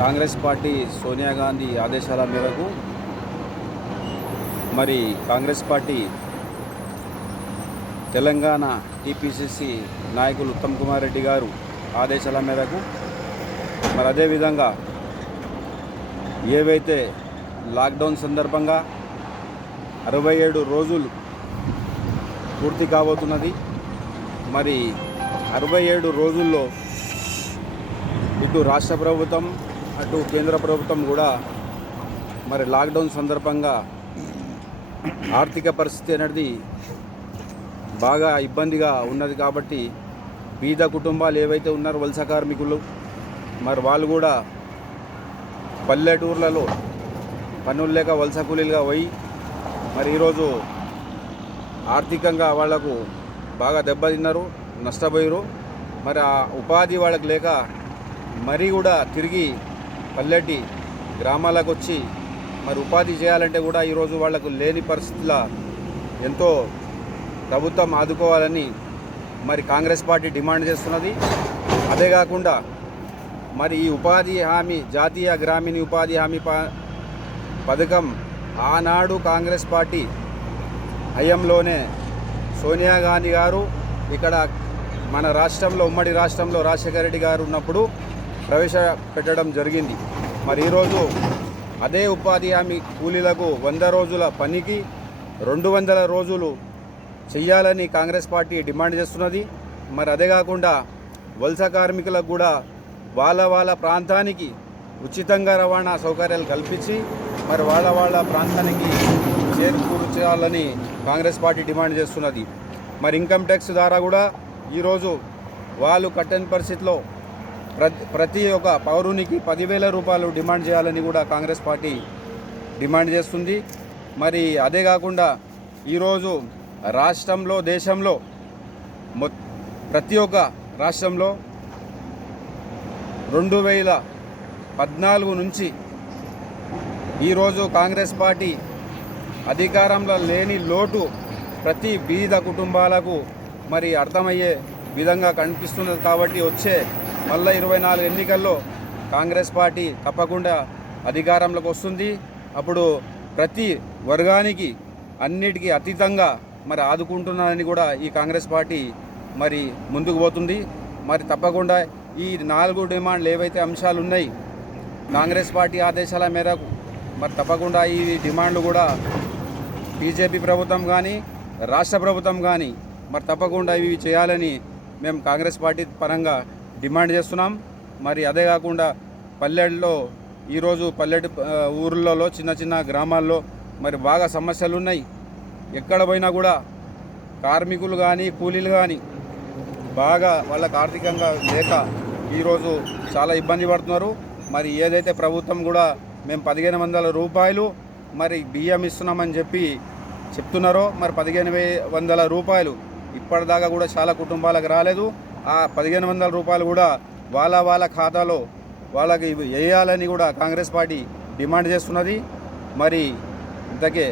Congress party Sonia Gandhi ఆదేశాల మేరకు మరి కాంగ్రెస్ పార్టీ తెలంగాణ టీపీసీసీ నాయకులు ఉత్తమ్ కుమార్ రెడ్డి గారు ఆదేశాల మేరకు మరి అదేవిధంగా ఏవైతే లాక్డౌన్ సందర్భంగా 67 రోజులు పూర్తి కాబోతున్నది. మరి 67 రోజుల్లో ఇటు రాష్ట్ర ప్రభుత్వం అటు కేంద్ర ప్రభుత్వం కూడా మరి లాక్డౌన్ సందర్భంగా ఆర్థిక పరిస్థితి అనేది బాగా ఇబ్బందిగా ఉన్నది. కాబట్టి బీద కుటుంబాలు ఏవైతే ఉన్నారో వలస కార్మికులు మరి వాళ్ళు కూడా పల్లెటూర్లలో పనులు లేక వలస కూలీలుగా పోయి మరి ఈరోజు ఆర్థికంగా వాళ్లకు బాగా దెబ్బతిన్నారు, నష్టపోయారు. మరి ఆ ఉపాధి వాళ్ళకి లేక మరీ కూడా తిరిగి పల్లెటి గ్రామాలకు వచ్చి మరి ఉపాధి చేయాలంటే కూడా ఈరోజు వాళ్లకు లేని పరిస్థితుల ఎంతో ప్రభుత్వం ఆదుకోవాలని మరి కాంగ్రెస్ పార్టీ డిమాండ్ చేస్తున్నది. అదే కాకుండా మరి ఈ ఉపాధి హామీ జాతీయ గ్రామీణ ఉపాధి హామీ పథకం ఆనాడు కాంగ్రెస్ పార్టీ హయాంలోనే సోనియా గాంధీ గారు ఇక్కడ మన రాష్ట్రంలో ఉమ్మడి రాష్ట్రంలో రాజశేఖర రెడ్డి గారు ఉన్నప్పుడు ప్రవేశపెట్టడం జరిగింది. మరి ఈరోజు అదే ఉపాధి హామీ కూలీలకు 100 రోజుల పనికి 200 రోజులు చెయ్యాలని కాంగ్రెస్ పార్టీ డిమాండ్ చేస్తున్నది. మరి అదే కాకుండా వలస కార్మికులకు కూడా వాళ్ళ ప్రాంతానికి ఉచితంగా రవాణా సౌకర్యాలు కల్పించి మరి వాళ్ళ ప్రాంతానికి చేకూర్చాలని కాంగ్రెస్ పార్టీ డిమాండ్ చేస్తున్నది. మరి ఇన్కమ్ ట్యాక్స్ ద్వారా కూడా ఈరోజు వాళ్ళు కట్టని పరిస్థితిలో ప్రతి ఒక్క పౌరునికి 10,000 రూపాయలు డిమాండ్ చేయాలని కూడా కాంగ్రెస్ పార్టీ డిమాండ్ చేస్తుంది. మరి అదే కాకుండా ఈరోజు రాష్ట్రంలో దేశంలో ప్రతి ఒక్క రాష్ట్రంలో 2014 నుంచి ఈరోజు కాంగ్రెస్ పార్టీ అధికారంలో లేని లోటు ప్రతి బీద కుటుంబాలకు మరి అర్థమయ్యే విధంగా కనిపిస్తున్నది. కాబట్టి వచ్చే మళ్ళీ 24 ఎన్నికల్లో కాంగ్రెస్ పార్టీ తప్పకుండా అధికారంలోకి వస్తుంది. అప్పుడు ప్రతి వర్గానికి అన్నిటికీ అతీతంగా మరి ఆదుకుంటున్నారని కూడా ఈ కాంగ్రెస్ పార్టీ మరి ముందుకు పోతుంది. మరి తప్పకుండా ఈ 4 డిమాండ్లు ఏవైతే అంశాలు ఉన్నాయి కాంగ్రెస్ పార్టీ ఆదేశాల మేరకు మరి తప్పకుండా ఈ డిమాండ్లు కూడా బీజేపీ ప్రభుత్వం కానీ రాష్ట్ర ప్రభుత్వం కానీ మరి తప్పకుండా ఇవి చేయాలని మేము కాంగ్రెస్ పార్టీ పరంగా డిమాండ్ చేస్తున్నాం. మరి అదే కాకుండా పల్లెల్లో ఈరోజు ఊర్లలో చిన్న గ్రామాల్లో మరి బాగా సమస్యలు ఉన్నాయి. ఎక్కడ పోయినా కూడా కార్మికులు కానీ కూలీలు కానీ బాగా వాళ్ళకి ఆర్థికంగా లేక ఈరోజు చాలా ఇబ్బంది పడుతున్నారు. మరి ఏదైతే ప్రభుత్వం కూడా మేము 1,500 రూపాయలు మరి బియ్యం ఇస్తున్నామని చెప్తున్నారో మరి 1,500 రూపాయలు ఇప్పటిదాకా కూడా చాలా కుటుంబాలకు రాలేదు. ఆ 1,500 రూపాయలు కూడా వాళ్ళ ఖాతాలో వాళ్ళకి వేయాలని కూడా కాంగ్రెస్ పార్టీ డిమాండ్ చేస్తున్నది. మరి ఇంతకే